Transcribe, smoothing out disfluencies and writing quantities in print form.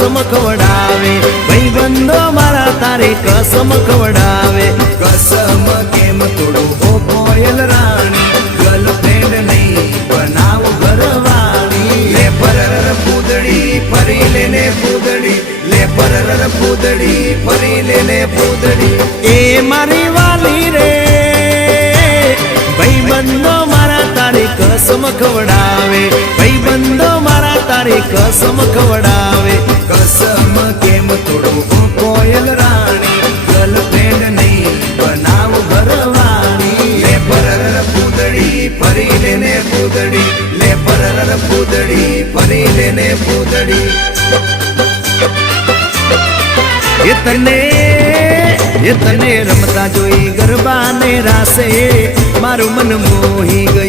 कसम खवडावे भाईबंधो मारा तारे कसम खवडावे कसम केम तोड़ो ओ कोयल रानी गर्लफ्रेंड नहीं बनाओ घरवाली ले परर पूदड़ी फरी लेने पूदड़ी ले परर पूदड़ी फरी लेने पूदड़ी ए मारी वाली रे भाईबंधो मारा तारे कसम खवडावे भाईबंधो मारा तारे कसम खवडावे कसम केम तोड़ो ओ कोयल रानी गर्लफ्रेंड नहीं बनाओ घरवाली ले परर पूदड़ी फरी लेने पूदड़ी ले परर पूदड़ी फरी लेने पूदड़ी ये तने रमता जोई गरबा ने रासे मारू मन मोही गई।